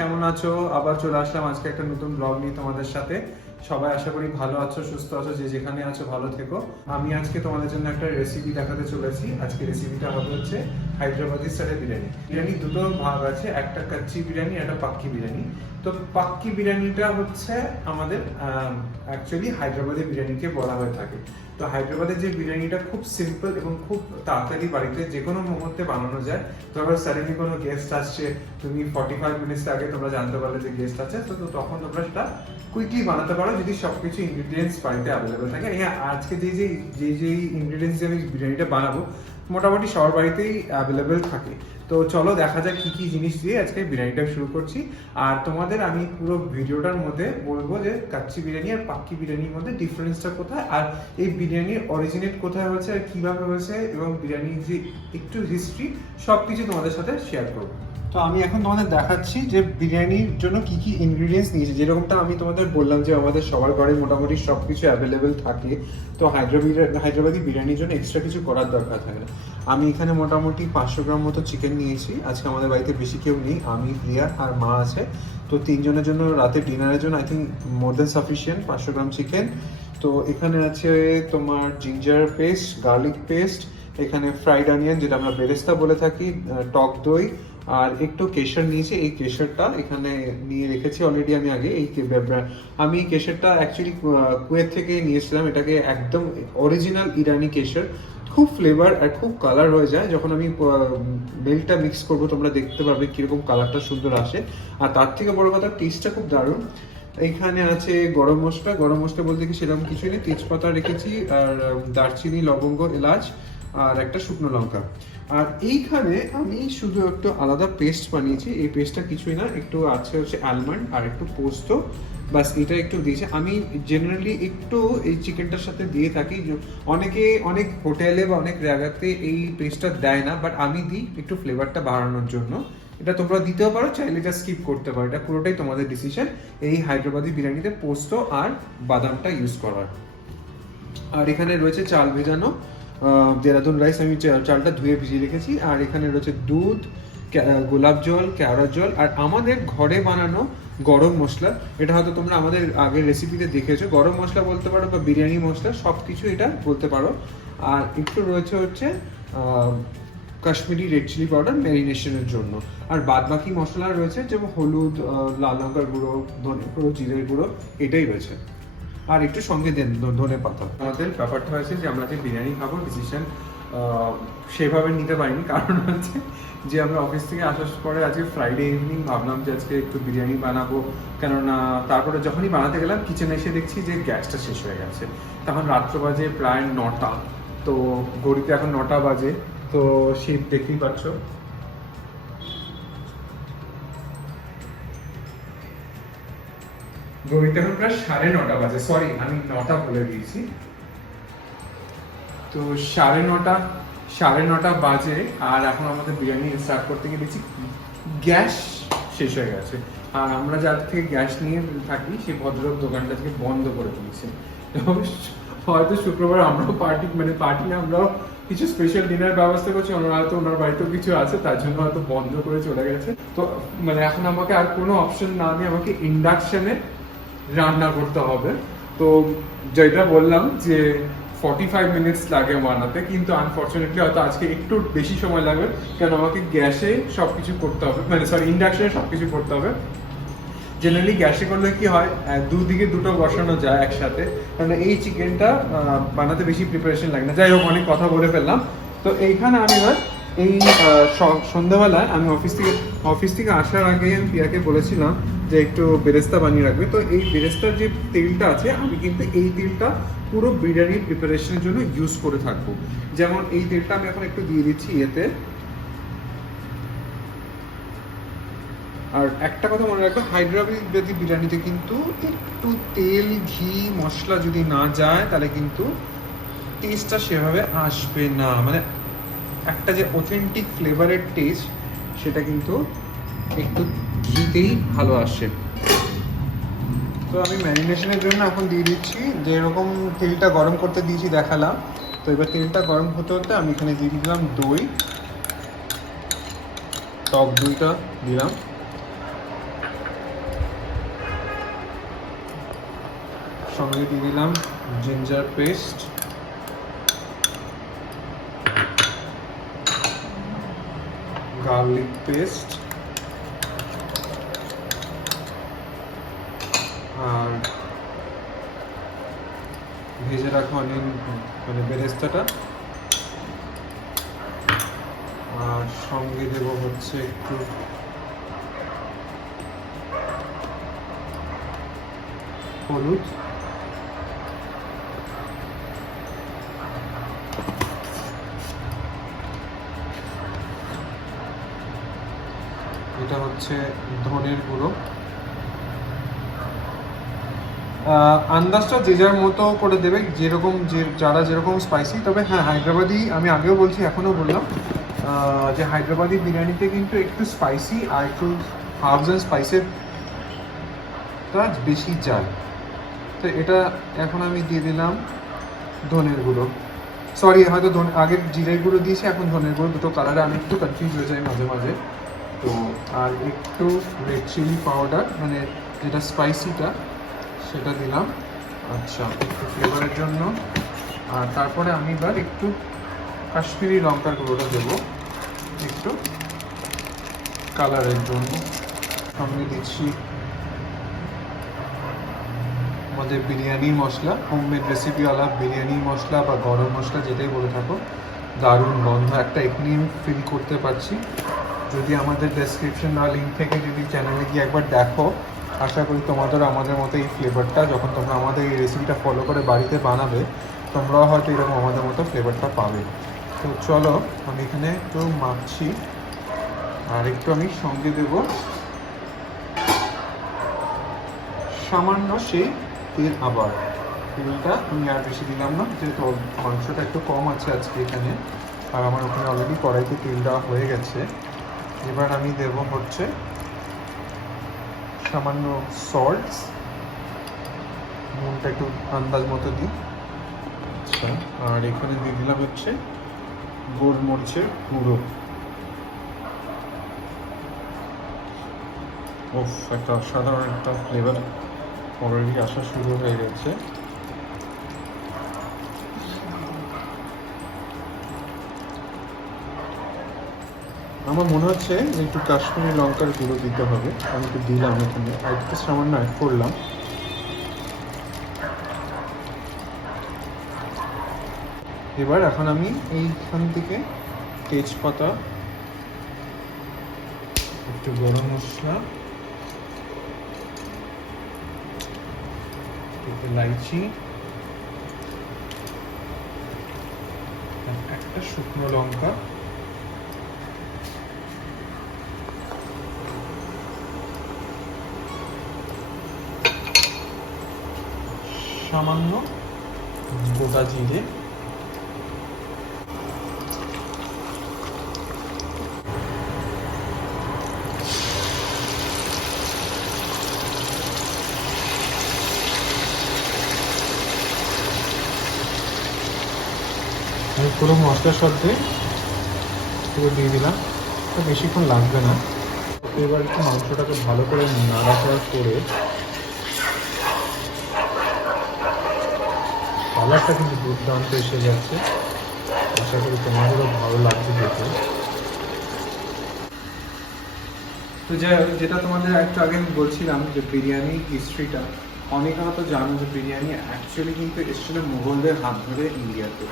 কেমন আছো? আবার চলে আসলাম আজকে একটা নতুন ব্লগ নিয়ে তোমাদের সাথে। সবাই আশা করি ভালো আছো, সুস্থ আছো, যে যেখানে আছো ভালো থেকো। আমি আজকে তোমাদের জন্য একটা রেসিপি দেখাতে চলেছি। আজকে রেসিপিটা হবে হচ্ছে হায়দ্রাবাদি স্টাইলের বিরিয়ানি। বিরিয়ানি দুটো ভাগ আছে, একটা কাচ্চি বিরিয়ানি, একটা পাক্কি বিরিয়ানি। তো পাক্কি বিরিয়ানিটা হচ্ছে আমাদের অ্যাকচুয়ালি হায়দ্রাবাদি বিরিয়ানিকে বলা হয়ে থাকে। তো হায়দ্রাবাদের যে বিরিয়ানিটা খুব সিম্পল এবং খুব তাড়াতাড়ি বাড়িতে যে কোনো মুহূর্তে বানানো যায় ধরো সাডেনলি কোনো গেস্ট আসছে, তুমি ফর্টি ফাইভ মিনিটস আগে তোমরা জানতে পারলে যে গেস্ট আছে, তো তখন তোমরা সেটা কুইকলি বানাতে পারো যদি সবকিছু ইনগ্রিডিয়েন্টস বাড়িতে অ্যাভেলেবেল থাকে। আজকে যে যে যে যে ইনগ্রিডিয়েন্টস আমি বিরিয়ানিটা বানাবো মোটামুটি সবার বাড়িতেই অ্যাভেলেবেল থাকে। তো চলো দেখা যাক কি কি জিনিস দিয়ে আজকে বিরিয়ানিটা শুরু করছি। আর তোমাদের আমি পুরো ভিডিওটার মধ্যে বলব যে কাচ্চি বিরিয়ানি আর পাক্কি বিরিয়ানির মধ্যে ডিফারেন্সটা কোথায় আর এই বিরিয়ানির অরিজিনেট কোথায় হয়েছে আর কীভাবে হয়েছে এবং বিরিয়ানির যে একটু হিস্ট্রি সব কিছু তোমাদের সাথে শেয়ার করব। তো আমি এখন তোমাদের দেখাচ্ছি যে বিরিয়ানির জন্য কি কি ইনগ্রিডিয়েন্টস নিয়েছি। যেরকমটা আমি তোমাদের বললাম যে আমাদের সবার ঘরে মোটামুটি সব কিছু অ্যাভেলেবেল থাকে, তো হায়দ্রাবাদি হায়দ্রাবাদি বিরিয়ানির জন্য এক্সট্রা কিছু করার দরকার থাকে না। আমি এখানে মোটামুটি পাঁচশো গ্রাম মতো চিকেন নিয়েছি। আজকে আমাদের বাড়িতে বেশি কেউ নেই, আমি, প্রিয়া আর মা আছে। তো তিনজনের জন্য রাতে ডিনারের জন্য I think more than sufficient পাঁচশো গ্রাম চিকেন তো এখানে আছে তোমার জিঞ্জার পেস্ট গার্লিক পেস্ট এখানে ফ্রাইড অনিয়ন যেটা আমরা বেরেস্তা বলে থাকি টক দই আর একটু কেশর নিয়েছি, এই কেশরটা এখানে নিয়ে রেখেছি অলরেডি আমি আগে, এই আমি এই কেশরটা অ্যাকচুয়ালি কুয়েত থেকে নিয়েছিলাম, এটাকে একদম অরিজিনাল ইরানি কেশর। খুব ফ্লেভার আর খুব কালার হয়ে যায়, যখন আমি মিল্কটা মিক্স করব, তোমরা দেখতে পারবে কীরকম কালারটা সুন্দর আসে। আর তার থেকে বড় কথা টেস্টটা খুব দারুণ। এইখানে আছে গরম মশলা গরম মশলা বলতে কি সেরকম কিছুই নেই। তেজপাতা রেখেছি, আর দারচিনি, লবঙ্গ, এলাচ, আর একটা শুকনো লঙ্কা। আর এইখানে আমি শুধু একটু আলাদা পেস্ট বানিয়েছি। এই পেস্টটা কিছুই না একটু আছে হচ্ছে অ্যালমন্ড আর একটু পোস্ত। বাস এটা একটু দিয়েছি। আমি জেনারেলি একটু এই চিকেনটার সাথে দিয়ে থাকি। অনেকে অনেক হোটেলে বা অনেক জায়গাতে এই পেস্টটা দেয় না বাট আমি দিই একটু ফ্লেভারটা বাড়ানোর জন্য। এটা তোমরা দিতেও পারো চাইলে এটা স্কিপ করতে পারো। এটা পুরোটাই তোমাদের ডিসিশন এই হায়দ্রাবাদি বিরিয়ানিতে পোস্ত আর বাদামটা ইউজ করার। আর এখানে রয়েছে চাল ভেজানো। দেরাদুন রাইস, আমি চালটা ধুয়ে ভিজিয়ে রেখেছি। আর এখানে রয়েছে দুধ গোলাপ জল, কেওড়া জল, আর আমাদের ঘরে বানানো গরম মশলা। এটা হয়তো তোমরা আমাদের আগের রেসিপিতে দেখেছ। গরম মশলা বলতে পারো বা বিরিয়ানি মশলা সব কিছু এটা বলতে পারো। আর একটু রয়েছে হচ্ছে কাশ্মীরি রেড চিলি পাউডার ম্যারিনেশনের জন্য। আর বাদ বাকি মশলা রয়েছে, যেমন হলুদ লাল লঙ্কার গুঁড়ো, ধনে গুঁড়ো, জিরের গুঁড়ো, এটাই রয়েছে। আর একটু সঙ্গে দেন ধনে পাতা। আমাদের ব্যাপারটা হয়েছে যে আমরা যে বিরিয়ানি খাব ডিসিশন সেভাবে নিতে পারিনি। কারণ হচ্ছে যে আমরা অফিস থেকে আসার পরে আজকে ফ্রাইডে ইভিনিং ভাবলাম যে আজকে একটু বিরিয়ানি বানাবো। কেননা তারপরে যখনই বানাতে গেলাম কিচেনে এসে দেখছি যে গ্যাসটা শেষ হয়ে গেছে। তখন রাত্র বাজে প্রায় নটা। তো ঘড়িতে এখন নটা বাজে। তো শীত দেখতেই পাচ্ছ। ঘড়িতে এখন প্রায় সাড়ে নটা বাজে। সরি আমি নটা বলে দিয়েছি। তো সাড়ে নটা সাড়ে নটা বাজে আর এখন আমাদের বিরিয়ানি স্টার্ট করতে গিয়ে দেখছি গ্যাস শেষ হয়ে গেছে। আর আমরা যার থেকে গ্যাস নিয়ে থাকি সেই ভদ্রলোক দোকানটা থেকে বন্ধ করে দিয়েছে। হয়তো শুক্রবার আমরাও পার্টি মানে পার্টি না, আমরাও কিছু স্পেশাল ডিনার ব্যবস্থা করছি। ওনার হয়তো ওনার বাড়িতেও কিছু আছে, তার জন্য হয়তো বন্ধ করে চলে গেছে। তো মানে এখন আমাকে আর কোনো অপশন না নিয়ে আমাকে ইন্ডাকশনে রান্না করতে হবে। তো যেটা বললাম যে ফর্টি ফাইভ মিনিটস লাগে বানাতে, কিন্তু আনফর্চুনেটলি হয়তো আজকে একটু বেশি সময় লাগবে কারণ আমাকে গ্যাসে সবকিছু করতে হবে মানে সরি ইন্ডাকশনে সবকিছু করতে হবে। জেনারেলি গ্যাসে করলে কি হয় দুদিকে দুটো বসানো যায় একসাথে কারণ এই চিকেনটা বানাতে বেশি প্রিপারেশন লাগে না। যাই হোক, অনেক কথা বলে ফেললাম। তো এইখানে আমি এবার এই সন্ধ্যাবেলায় আমি অফিস থেকে অফিস থেকে আসার আগে আমি পিয়াকে বলেছিলাম যে একটু বেরেস্তা বানিয়ে রাখবে। তো এই বেরেস্তার যে তেলটা আছে, আমি কিন্তু এই তেলটা পুরো বিরিয়ানি প্রিপারেশনের জন্য ইউজ করে থাকব। যেমন এই তেলটা আমি এখন একটু দিয়ে দিচ্ছি এতে আর একটা কথা মনে রাখবে, হায়দ্রাবাদি বিরিয়ানিতে কিন্তু একটু তেল, ঘি, মশলা যদি না যায়, তাহলে কিন্তু টেস্টটা সেভাবে আসবে না। মানে একটা যে অথেন্টিক ফ্লেভারের টেস্ট সেটা কিন্তু একটু ঘিতেই ভালো আসে। তো আমি ম্যারিনেশনের জন্য এখন দিয়ে দিচ্ছি। যেরকম তেলটা গরম করতে দিয়েছি দেখালাম। তো এবার তেলটা গরম হতে হতে আমি এখানে দিয়ে দিলাম দই। টক দইটা দিলাম। সঙ্গে দিয়ে দিলাম জিঞ্জার পেস্ট গার্লিক পেস্ট আর ভেজে রাখা অনিয়ন মানে বেরেস্তাটা। আর সঙ্গে দেব হচ্ছে একটু হলুদ এটা হচ্ছে ধনের গুঁড়ো আন্দাজটা যে যার মতো করে দেবে, যেরকম যে, যারা যেরকম স্পাইসি তবে হ্যাঁ হায়দ্রাবাদি, আমি আগেও বলছি, এখনও বললাম যে হায়দ্রাবাদি বিরিয়ানিতে কিন্তু একটু স্পাইসি আর একটু হার্বস অ্যান্ড স্পাইসের কাজ বেশি যায় তো এটা এখন আমি দিয়ে দিলাম ধনের গুঁড়ো। সরি হয়তো ধনে, আগের জিরের গুঁড়ো দিয়েছি, এখন ধনের গুঁড়ো, দুটো কালারে আমি একটু কনফিউজ হয়ে যাই মাঝে মাঝে। তো আর একটু রেড চিলি পাউডার মানে যেটা স্পাইসিটা সেটা দিলাম। আচ্ছা একটু ফ্লেভারের জন্য। আর তারপরে আমি এবার একটু কাশ্মীরি লঙ্কার গুঁড়োটা দেবো। একটু কালারের জন্য। সঙ্গে দিচ্ছি আমাদের বিরিয়ানি মশলা হোমমেড রেসিপিওয়ালা বিরিয়ানি মশলা বা গরম মশলা, যেটাই বলে থাকো। দারুণ গন্ধ, একটা এখনই আমি ফিল করতে পারছি। যদি আমাদের ডেসক্রিপশন বা লিঙ্ক থেকে যদি চ্যানেলে গিয়ে একবার দেখো, আশা করি তোমাদের আমাদের মতো এই ফ্লেভারটা যখন তোমরা আমাদের এই রেসিপিটা ফলো করে বাড়িতে বানাবে, তোমরাও হয়তো এরকম আমাদের মতো ফ্লেভারটা পাবে। তো চলো, আমি এখানে একটু মাখছি, আর একটু আমি সঙ্গে দেব। সামান্য সেই তেল আবার। তেলটা আমি আর বেশি দিলাম না, যেহেতু মাংসটা একটু কম আছে আজকে এখানে, আর আমার ওখানে অলরেডি কড়াইতে তেল দেওয়া হয়ে গেছে। এবার আমি দেব হচ্ছে সামান্য সল্টস নুনটা একটু আন্দাজ মতো দিই। আচ্ছা আর এখানে দিয়ে দিলাম হচ্ছে গোলমরিচের গুঁড়ো। ওফ একটা অসাধারণ একটা ফ্লেভার অলরেডি আসা শুরু হয়ে গেছে। আমার মনে হচ্ছে যে একটু কাশ্মীরি লঙ্কার গুঁড়ো দিতে হবে। আমি একটু দিলাম এখানে। আর একটু সামান্য অ্যাড করলাম। এবার এখন আমি এইখান থেকে তেজপাতা, একটু গরম মশলা ইলাইচি একটা শুকনো লঙ্কা। সামান্য গোটা জিরে। পুরো মশলার সাথে পুরো দিয়ে দিলাম। বেশিক্ষণ লাগবে না। এবার একটু মাংসটাকে ভালো করে নাড়াচাড়া করে কালারটা কিন্তু দুর্দান্ত এসে যাচ্ছে। আশা করি তোমাদেরও ভালো লাগছে দেখে। তো যেটা তোমাদের একটু আগে বলছিলাম যে বিরিয়ানি হিস্ট্রিটা অনেকে হয়তো জানো যে বিরিয়ানি অ্যাকচুয়ালি কিন্তু এসেছিল মুঘলদের হাত ধরে ইন্ডিয়াতে।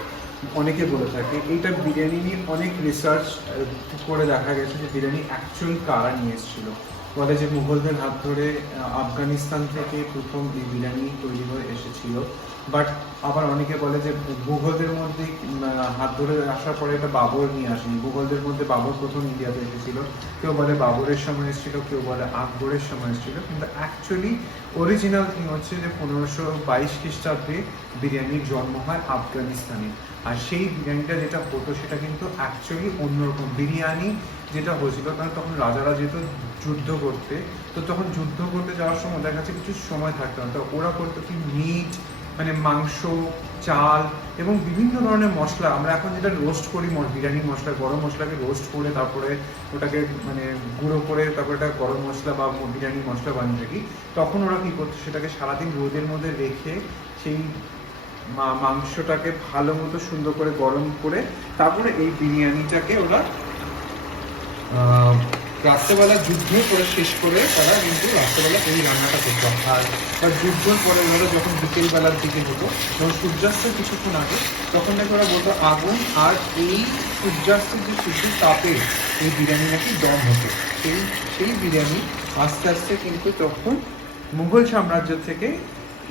অনেকে বলে থাকে, এইটা বিরিয়ানি নিয়ে অনেক রিসার্চ করে দেখা গেছে যে বিরিয়ানি অ্যাকচুয়াল কারা নিয়ে এসেছিল। বলে যে মুঘলদের হাত ধরে আফগানিস্তান থেকে প্রথম এই বিরিয়ানি তৈরি হয়ে এসেছিল। বাট আবার অনেকে বলে যে মুঘলদের মধ্যে হাত ধরে আসার পরে এটা বাবর নিয়ে আসেনি। মুঘলদের মধ্যে বাবর প্রথম ইন্ডিয়াতে এসেছিল। কেউ বলে বাবরের সময় এসেছিল, কেউ বলে আকবরের সময় এসেছিল। কিন্তু অ্যাকচুয়ালি অরিজিনাল থিং হচ্ছে যে পনেরোশো বাইশ খ্রিস্টাব্দে বিরিয়ানির জন্ম হয় আফগানিস্তানে। আর সেই বিরিয়ানিটা যেটা হতো, সেটা কিন্তু অ্যাকচুয়ালি অন্যরকম। বিরিয়ানি যেটা হয়েছিল, কারণ তখন রাজারা যেত যুদ্ধ করতে, তো তখন যুদ্ধ করতে যাওয়ার সময় দেখা যাচ্ছে কিছু সময় থাকতো না। তো ওরা করতো কি, মিট মানে মাংস, চাল এবং বিভিন্ন ধরনের মশলা। আমরা এখন যেটা রোস্ট করি বিরিয়ানির মশলা, গরম মশলাকে রোস্ট করে তারপরে ওটাকে মানে গুঁড়ো করে তারপরে ওটা গরম মশলা বা বিরিয়ানির মশলা বানিয়ে থাকি তখন ওরা কী করতো, সেটাকে সারাদিন রোদের মধ্যে রেখে সেই মাংসটাকে ভালো মতো সুন্দর করে গরম করে তারপরে এই বিরিয়ানিটাকে ওরা রাত্রেবেলা যুদ্ধ করে শেষ করে তারা কিন্তু রাত্রেবেলা এই রান্নাটা করতো। আর তার যুদ্ধর পরে ওরা যখন বিকেলবেলার দিকে হতো যখন সূর্যাস্তের কিছুক্ষণ আগে, তখন নাকি ওরা বলতো, আগুন আর এই সূর্যাস্তের যে সূর্যের তাপে এই বিরিয়ানি নাকি দম হতো। সেই সেই বিরিয়ানি আস্তে আস্তে কিন্তু তখন মুঘল সাম্রাজ্য থেকে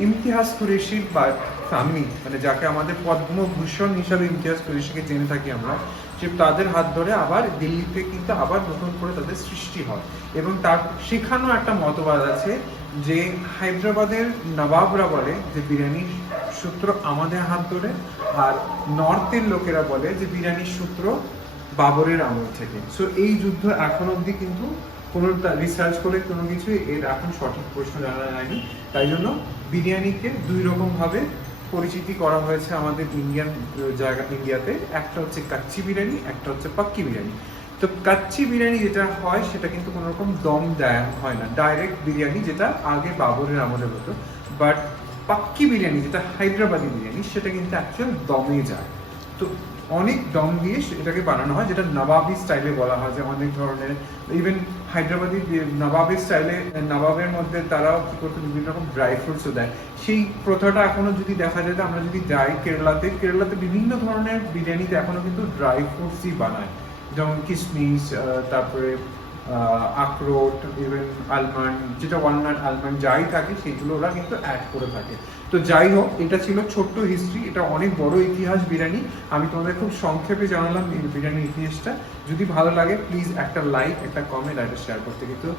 ইমতিহাজ কুরেশির বা ফ্যামিলি মানে যাকে আমাদের পদ্মভূষণ হিসাবে ইমতিহাজ কুরেশিকে জেনে থাকি আমরা যে তাদের হাত ধরে আবার দিল্লিতে কিন্তু আবার নতুন করে তাদের সৃষ্টি হয়। এবং তার সেখানেও একটা মতবাদ আছে যে হায়দ্রাবাদের নবাবরা বলে যে বিরিয়ানির সূত্র আমাদের হাত ধরে, আর নর্থের লোকেরা বলে যে বিরিয়ানির সূত্র বাবরের আমল থেকে। সো এই যুদ্ধ এখন অবধি কিন্তু কোনো রিসার্চ করে কোনো কিছু এর এখন সঠিক প্রশ্ন জানা যায়নি। তাই জন্য বিরিয়ানিকে দুই রকম ভাবে পরিচিতি করা হয়েছে আমাদের ইন্ডিয়ান জায়গা ইন্ডিয়াতে একটা হচ্ছে কাচ্চি বিরিয়ানি, একটা হচ্ছে পাক্কি বিরিয়ানি। তো কাচ্চি বিরিয়ানি যেটা হয়, সেটা কিন্তু কোনো রকম দম দেয় হয় না। ডাইরেক্ট বিরিয়ানি যেটা আগে বাবরের আমলে হতো। বাট পাক্কি বিরিয়ানি, যেটা হায়দ্রাবাদি বিরিয়ানি, সেটা কিন্তু অ্যাকচুয়াল দমে যায়। তো অনেক দম দিয়ে এটাকে বানানো হয়, যেটা নবাবি স্টাইলে বলা হয়, যে অনেক ধরনের ইভেন হায়দ্রাবাদি নবাবি স্টাইলে নবাবের মধ্যে তারাও কি করতো, বিভিন্ন রকম ড্রাই ফ্রুটসও দেয়। সেই প্রথাটা এখনও যদি দেখা যায় আমরা যদি যাই কেরালাতে কেরালাতে বিভিন্ন ধরনের বিরিয়ানিতে এখনও কিন্তু ড্রাই ফ্রুটসই বানায়। যেমন কিশমিশ তারপরে আখরোট ইভেন আলমন্ড যেটা ওয়ালনাট আলমন্ড যাই থাকে, সেগুলো ওরা কিন্তু অ্যাড করে থাকে। তো যাই হোক, এটা ছিল ছোট্ট হিস্ট্রি এটা অনেক বড় ইতিহাস বিরিয়ানি। আমি তোমাদের খুব সংক্ষেপে জানালাম বিরিয়ানির ইতিহাসটা। যদি ভালো লাগে প্লিজ একটা লাইক একটা কমেন্ট একটা শেয়ার করতে কিন্তু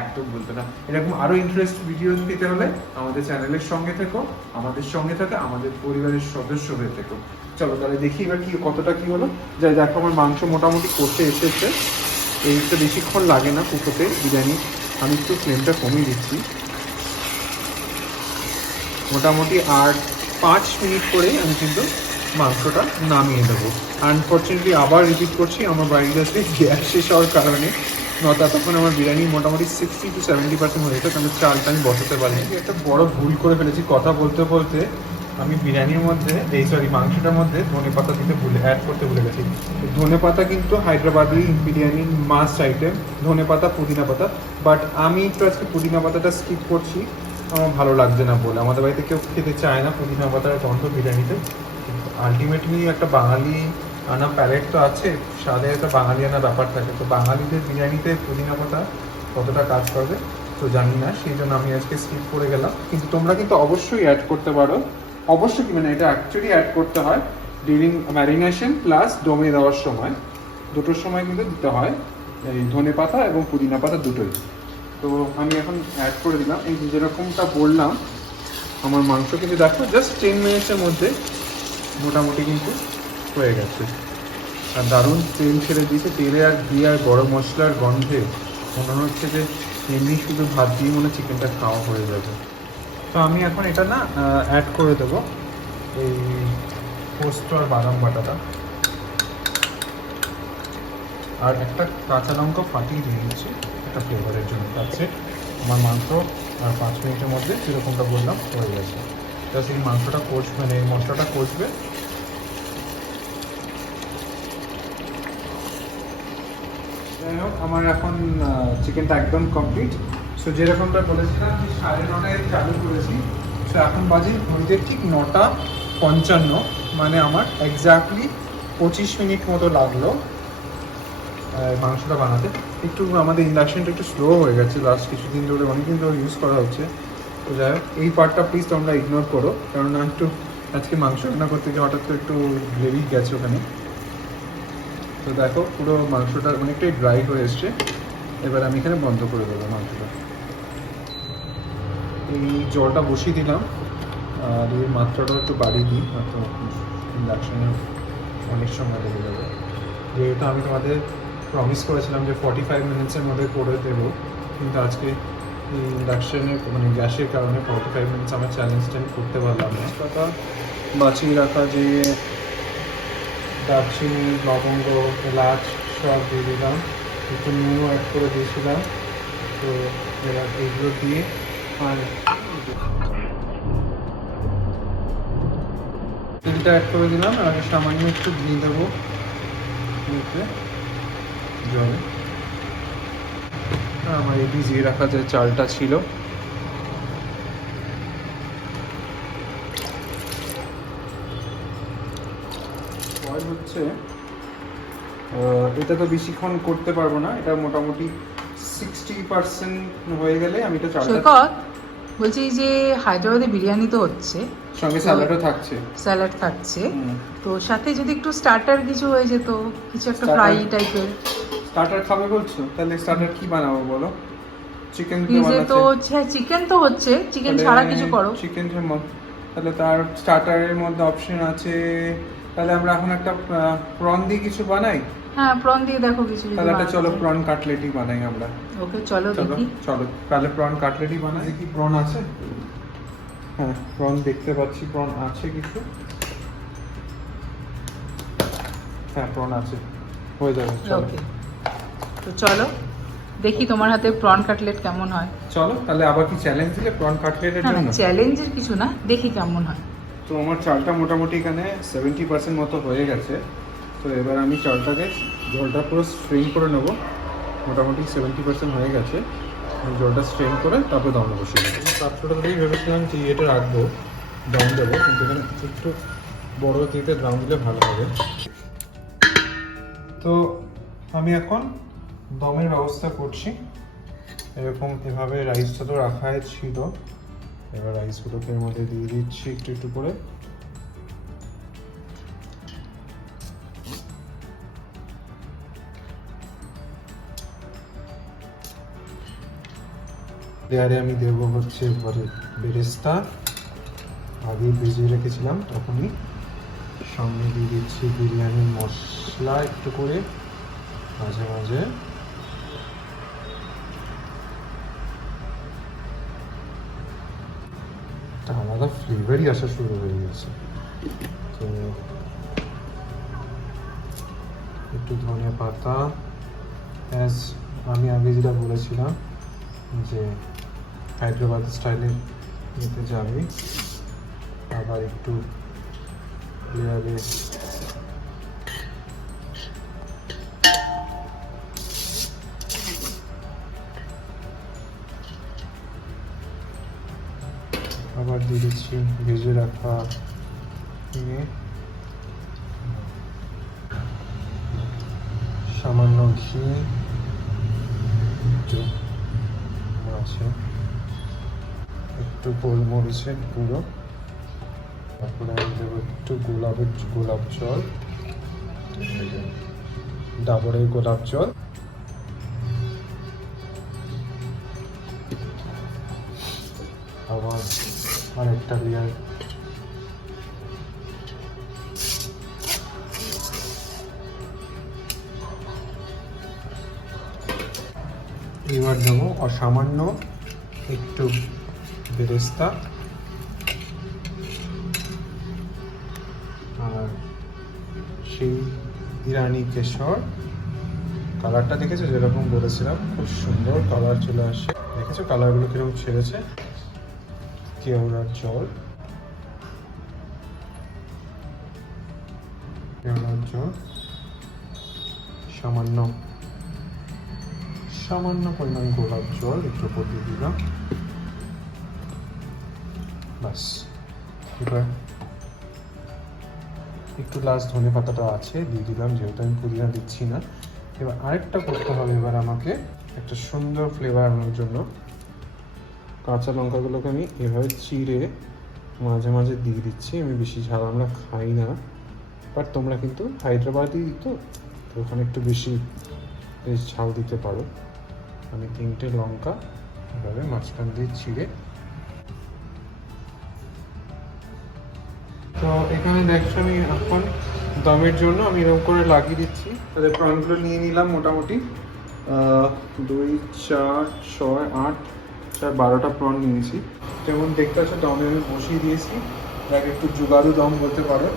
একদম বলতে না। এরকম আরও ইন্টারেস্ট ভিডিওস পেতে হলে আমাদের চ্যানেলের সঙ্গে থেকো, আমাদের সঙ্গে থাকা, আমাদের পরিবারের সদস্য হয়ে থেকো। চলো তাহলে দেখি এবার কি, কতটা কি হলো। যা দেখো আমার মাংস মোটামুটি করতে এসেছে। এইটা বেশিক্ষণ লাগে না কুকোতে বিরিয়ানি। আমি একটু ফ্লেমটা কমিয়ে দিচ্ছি। মোটামুটি আর পাঁচ মিনিট করে আমি কিন্তু মাংসটা নামিয়ে দেবো আনফর্চুনেটলি আবার রিপিট করছি, আমার বাড়িতে আজকে গ্যাস শেষ হওয়ার কারণে। নটা তখন আমার বিরিয়ানি মোটামুটি সিক্সটি টু সেভেন্টি পার্সেন্ট হয়ে যেত কারণ চালটা আমি বসাতে পারিনি। একটা বড় ভুল করে ফেলেছি কথা বলতে বলতে। আমি বিরিয়ানির মধ্যে, এই সরি মাংসটার মধ্যে ধনে পাতা দিতে ভুলে অ্যাড করতে ভুলে গেছি। ধনে পাতা কিন্তু হায়দ্রাবাদি বিরিয়ানির মাস্ট আইটেম ধনে পাতা, পুদিনা পাতা। বাট আমি একটু আজকে পুদিনা পাতাটা স্কিপ করছি। আমার ভালো লাগছে না বলে। আমাদের বাড়িতে কেউ খেতে চায় না পুদিনা পাতার গন্ধ বিরিয়ানিতে। আলটিমেটলি একটা বাঙালি আনা প্যালেট তো আছে। স্বাদে একটা বাঙালি আনা ব্যাপার থাকে। তো বাঙালিদের বিরিয়ানিতে পুদিনা পাতা কতটা কাজ করবে, তো জানি না। সেই জন্য আমি আজকে স্কিপ করে গেলাম। কিন্তু তোমরা কিন্তু অবশ্যই অ্যাড করতে পারো। অবশ্যই কি মানে এটা অ্যাকচুয়ালি অ্যাড করতে হয় ডিউরিং ম্যারিনেশন প্লাস দমে দেওয়ার সময়। দুটোর সময় কিন্তু দিতে হয়, এই ধনে পাতা এবং পুদিনা পাতা দুটোই। তো আমি এখন অ্যাড করে দিলাম। এই যেরকমটা বললাম, আমার মাংস কিন্তু দেখো জাস্ট টেন মিনিটসের মধ্যে মোটামুটি কিন্তু হয়ে গেছে। আর দারুণ তেল ছেড়ে দিয়েছে। তেলে আর ঘি আর গরম মশলার গন্ধে মনে হচ্ছে যে এমনি শুধু ভাত দিয়ে মনে চিকেনটা খাওয়া হয়ে যাবে। তো আমি এখন এটা না অ্যাড করে দেবো এই পোস্ত আর বাদাম বাটাটা। আর একটা কাঁচা লঙ্কা ফাটিয়ে দিয়ে দিচ্ছি, একটা ফ্লেভারের জন্য। তাছে আমার মাংস, আর পাঁচ মিনিটের মধ্যে যেরকমটা বললাম, হয়ে গেছে। জাস্ট এই মাংসটা কষবে মানে এই মশলাটা কষবে। যাই হোক, আমার এখন চিকেনটা একদম কমপ্লিট সো যেরকমটা বলেছিলাম যে সাড়ে নটায় চালু করেছি। সো এখন বাজে ঘড়িতে ঠিক নটা পঞ্চান্ন মানে আমার এক্স্যাক্টলি পঁচিশ মিনিট মতো লাগল মাংসটা বানাতে। একটু আমাদের ইন্ডাকশনটা একটু স্লো হয়ে গেছে লাস্ট কিছুদিন ধরে, অনেকদিন ধরে ইউজ করা হচ্ছে। তো যাই হোক, এই পার্টটা প্লিজ তোমরা ইগনোর করো কারণ একটু আজকে মাংস রান্না করতে গিয়ে হঠাৎ করে একটু গ্রেভি গেছে ওখানে। তো দেখো, পুরো মাংসটা অনেকটাই ড্রাই হয়ে এসছে। এবার আমি এখানে বন্ধ করে দেবো মাংসটা। এই জলটা বসিয়ে দিলাম। আর এর মাত্রাটাও একটু বাড়িয়ে দিই তো ইন্ডাকশানে অনেক সময় লেগে যাবে। যেহেতু আমি তোমাদের প্রমিস করেছিলাম যে ফর্টি ফাইভ মিনিটসের মধ্যে করে দেবো, কিন্তু আজকে ইন্ডাকশানের মানে গ্যাসের কারণে ফর্টি ফাইভ মিনিটস আমার চ্যালেঞ্জটা আমি করতে পারলাম না। কথা বাঁচিয়ে রাখা, যে দারচিনি, লবঙ্গ, এলাচ সব দিয়ে দিলাম। একটু নুনও অ্যাড করে দিয়েছিলাম। তো এবার এইগুলো দিয়ে তেলটা অ্যাড করে দিলাম আর সামান্য একটু ঘি দেবো। জলে। আমার এই ভিজিয়ে রাখা যে চালটা ছিল। হচ্ছে এটা তো বেশিক্ষণ করতে পারব না, এটা মোটামুটি সিক্সটি পার্সেন্ট হয়ে গেলে আমি এটা চালটা সৈকত বলছি যে হায়দ্রাবাদে বিরিয়ানি তো হচ্ছে সঙ্গে স্যালাডও থাকছে। স্যালাড থাকছে। তো সাথে যদি একটু স্টার্টার কিছু হয়ে যেত কিছু একটা ফ্রাই টাইপের। স্টার্টার খাবে বলছো? তাহলে স্টার্টার কি বানাবো বলো? চিকেন তো চিকেন তো হচ্ছে চিকেন ছাড়া কিছু করো। চিকেন তাহলে তার স্টার্টারের মধ্যে অপশন আছে তাহলে আমরা এখন একটা প্রন দিয়ে কিছু বানাই? হ্যাঁ প্রন দিয়ে দেখো কিছু যদি তাহলে একটা চলো প্রন কাটলেটই বানাই আমরা। ওকে চলো দেখি। চলো। তাহলে প্রন কাটলেটই বানাই। কি প্রন আছে? হ্যাঁ প্রন দেখতে পাচ্ছি প্রন আছে কিছু। হ্যাঁ প্রন আছে। হয়ে যাবে চলো। ওকে। তো চলো দেখি তোমার হাতে প্রন কাটলেট কেমন হয়। চলো তাহলে আবার কি চ্যালেঞ্জ দিলে প্রন কাটলেটের জন্য? চ্যালেঞ্জের কিছু না দেখি কেমন হয়। তো আমার চালটা মোটামুটি এখানে সেভেন্টি পার্সেন্ট মতো হয়ে গেছে। তো এবার আমি চালটাকে জলটা পুরো স্ট্রেন করে নেব। মোটামুটি সেভেন্টি পার্সেন্ট হয়ে গেছে। জলটা স্ট্রেন করে তারপর দমে বসিয়ে দেবো পাত্রটা দিয়েই ভেবেছিলাম যে এটা রাখব, দম দেবো, কিন্তু এখানে একটু বড় দিতে দম দিলে ভালো হবে। তো আমি এখন দমের ব্যবস্থা করছি। এরকম এভাবে রাইসটা তো রাখাই ছিল। এবার রাইসগুলোকে এর মধ্যে দিয়ে দিচ্ছি একটু একটু করে। লেয়ারে আমি দেব হচ্ছে এবারে বেরেস্তা। আগে ভেজে রেখেছিলাম, তখনই সঙ্গে দিয়ে দিচ্ছি বিরিয়ানির মশলা একটু করে, মাঝে মাঝে। একটা আলাদা ফ্লেভারই আসা শুরু হয়ে গেছে। তো একটু ধনে পাতা অ্যাজ আমি আগে যেটা বলেছিলাম যে হায়দ্রাবাদ স্টাইলে নিতে যাবে। আবার একটু লেয়ারে আবার দিয়ে দিচ্ছি ভেজে রাখা নিয়ে সামান্য ঘি আছে। একটু গোলমরিচের গুঁড়ো, তারপরে আমি দেবো একটু গোলাপের গোলাপ জল ডাবরের গোলাপ জল। আবার আরেকটা লেয়ার এবার দেবো অসামান্য একটু বেরেস্তা। আর সেই ইরানি কেশর। কালারটা দেখেছ? যেরকম বলেছিলাম, খুব সুন্দর কালার চলে আসে। দেখেছ কালারগুলো কীরকম ছেড়েছে? কেওড়ার জল। কেওড়ার জল। সামান্য সামান্য পরিমাণ গোলাপ জল একটু উপর দিলাম। বাস এবার একটু লাস্ট ধনে পাতাটা আছে, দিয়ে দিলাম, যেহেতু আমি পুদিনা দিচ্ছি না। এবার আরেকটা করতে হবে এবার আমাকে একটা সুন্দর ফ্লেভার আনার জন্য। কাঁচা লঙ্কাগুলোকে আমি এভাবে চিড়ে মাঝে মাঝে দিয়ে দিচ্ছি, আমি বেশি ঝাল আমরা খাই না। বাট তোমরা কিন্তু হায়দ্রাবাদি তো ওখানে একটু বেশি ঝাল দিতে পারো। আমি তিনটে লঙ্কা, এভাবে মাঝখান দিয়ে ছিঁড়ে তো এখানে দেখছ আমি এখন দমের জন্য আমি এরকম করে লাগিয়ে দিচ্ছি। তাহলে প্রনগুলো নিয়ে নিলাম মোটামুটি। দুই, চার, ছয়, আট, চার, বারোটা প্রন নিয়েছি। যেমন দেখতে পাচ্ছ, দমে আমি বসিয়ে দিয়েছি। যাকে একটু জুগাড়ু দম বলতে পারো।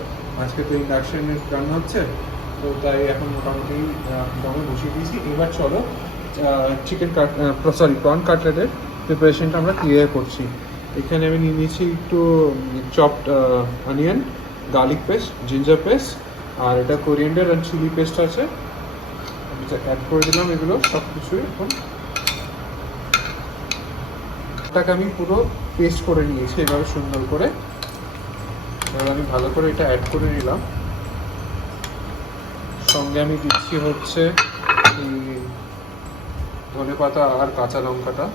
আজকে তো ইন্ডাকশনে রান্না হচ্ছে, তো তাই এখন মোটামুটি দমে বসিয়ে দিয়েছি। এবার চলো চিকেন কাট সরি প্রন কাটলেটের প্রিপারেশনটা আমরা ক্লিয়ার করছি। এখানে আমি নিয়ে নিয়েছি একটু chopped onion garlic paste ginger paste আর এটা কোরিয়েন্ডার অ্যান্ড চিলি পেস্ট আছে। অ্যাড করে দিলাম এগুলো সব কিছুই এখন। এটাকে আমি পুরো পেস্ট করে নিয়েছি এভাবে সুন্দর করে। এবার আমি ভালো করে এটা অ্যাড করে নিলাম। সঙ্গে আমি দিচ্ছি হচ্ছে ধনে পাতা আর কাঁচা লঙ্কাটা।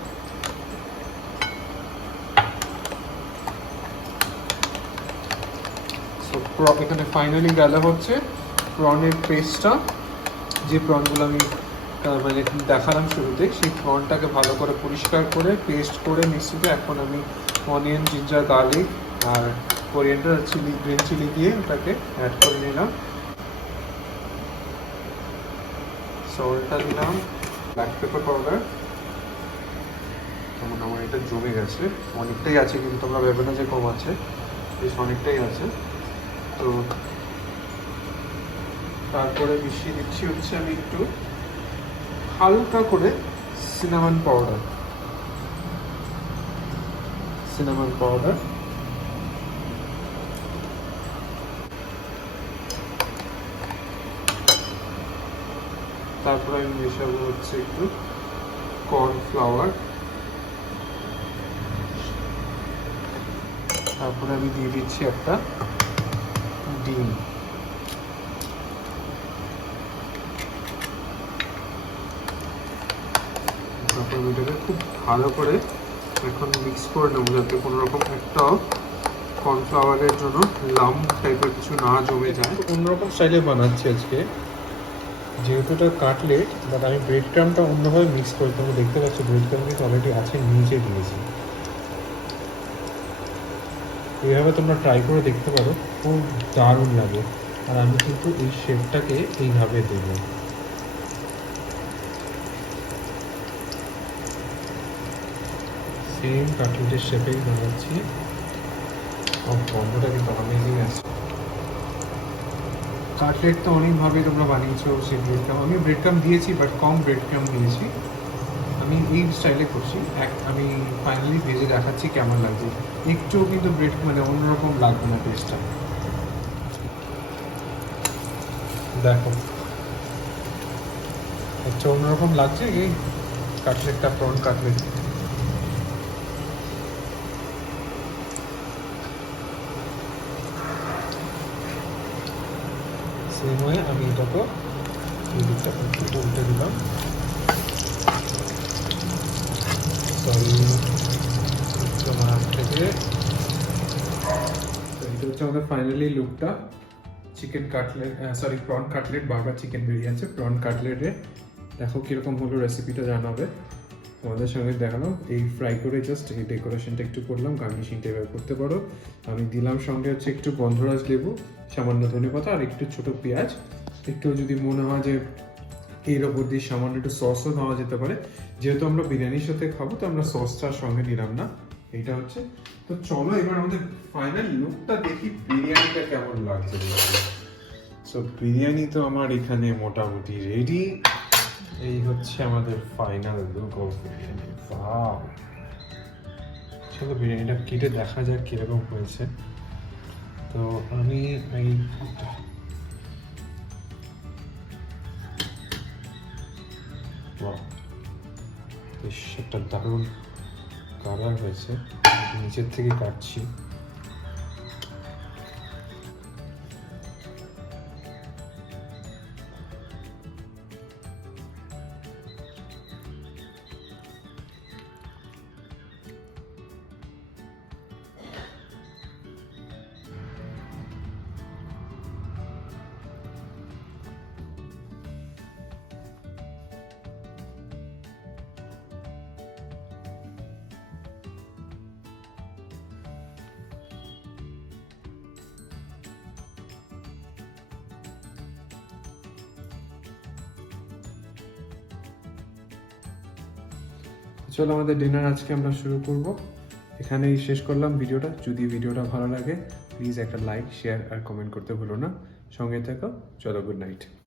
এখানে ফাইনালি গেলে হচ্ছে প্রনের পেস্টটা যে প্রনগুলো আমি মানে দেখালাম শুরুতে, সেই প্রনটাকে ভালো করে পরিষ্কার করে পেস্ট করে মিক্সিতে এখন আমি অনিয়ন জিঞ্জার গার্লিক আর কোরিয়েন্ডার চিলি গ্রিন চিলি দিয়ে ওটাকে অ্যাড করে নিলাম। সল্টটা দিলাম ব্ল্যাক পেপার পাউডার যেমন আমার এটা জমে গেছে। অনেকটাই আছে কিন্তু তোমরা ভেবে না যে কম আছে। বেশ অনেকটাই আছে। তো তারপরে মিশিয়ে দিচ্ছি হচ্ছে আমি একটু হালকা করে সিনামন পাউডার সিনামন পাউডার তারপরে আমি মেশাবো হচ্ছে একটু কর্নফ্লাওয়ার তারপরে আমি দিয়ে দিচ্ছি একটা তারপর এটাকে খুব ভালো করে এখন মিক্স করে নেব, যাতে কোনো রকম একটাও কর্নফ্লাওয়ারের জন্য লাম টাইপের কিছু না জমে যায়। অন্যরকম স্টাইলে বানাচ্ছি আজকে। যেহেতু এটা কাটলেট বাট আমি ব্রেড ক্রামটা অন্যভাবে মিক্স করি তোমরা দেখতে পাচ্ছি ব্রেড ক্রাম কিন্তু অলরেডি আছে, নিচে দিয়েছি। এইভাবে তোমরা ট্রাই করে দেখতে পারো, খুব দারুণ লাগে। আর আমি কিন্তু এই শেপটাকে এইভাবে দেবো। সেম কাটলেটের শেপেই বানাচ্ছি। গন্ধটা কিন্তু অ্যামেজিং আছে। কাটলেট তো অনেকভাবে তোমরা বানিয়েছো, সেই ব্রেড ক্রাম আমি ব্রেড ক্রাম দিয়েছি বাট কম ব্রেড ক্রাম দিয়েছি। আমি এই স্টাইলে করছি। এক, আমি ফাইনালি ভেজে দেখাচ্ছি কেমন লাগছে। একটুও কিন্তু ব্রেড মানে অন্যরকম লাগবে না টেস্টটা দেখো। একটু অন্যরকম লাগছে এই কাটলেটটা প্রন কাটলেট সেম হয়ে আমি এটাকে উল্টে দিলাম সরি তোমার হাত থেকে তো এটা হচ্ছে আমাদের ফাইনালি লুকটা। Chicken cutlet sorry prawn cutlet বারবার চিকেন বেরিয়ে আছে। প্রন কাটলেটে দেখো কীরকম হলো রেসিপিটা জানাবে। তোমাদের সঙ্গে দেখালাম। এই ফ্রাই করে জাস্ট এই ডেকোরেশনটা একটু করলাম গার্নিশিংটা এবার করতে পারো। আমি দিলাম সঙ্গে হচ্ছে একটু গন্ধরাজ লেবু, সামান্য ধনে পাতা আর একটু ছোট পেঁয়াজ। একটু যদি মনে হয় যে এর ওপর দিয়ে সামান্য একটু সসও নেওয়া যেতে পারে। যেহেতু আমরা বিরিয়ানির সাথে খাব, তো আমরা সসটা সঙ্গে নিলাম না। এইটা হচ্ছে। তো চলো এবার আমাদের ফাইনাল লুকটা দেখি বিরিয়ানিটা কেমন লাগছে সো বিরিয়ানি তো আমার এখানে মোটামুটি রেডি এই হচ্ছে আমাদের ফাইনাল লুক অফ বিরিয়ানি। চলো বিরিয়ানিটা কেটে দেখা যাক কীরকম হয়েছে। তো আমি এই. বেশ একটা দারুণ। কালার হয়েছে নিচের থেকে কাটছি চলো আমাদের ডিনার আজকে আমরা শুরু করব। এখানেই শেষ করলাম ভিডিওটা। যদি ভিডিওটা ভালো লাগে প্লিজ একটা লাইক শেয়ার আর কমেন্ট করতে ভুলো না। সঙ্গে থাকো, চলো গুড নাইট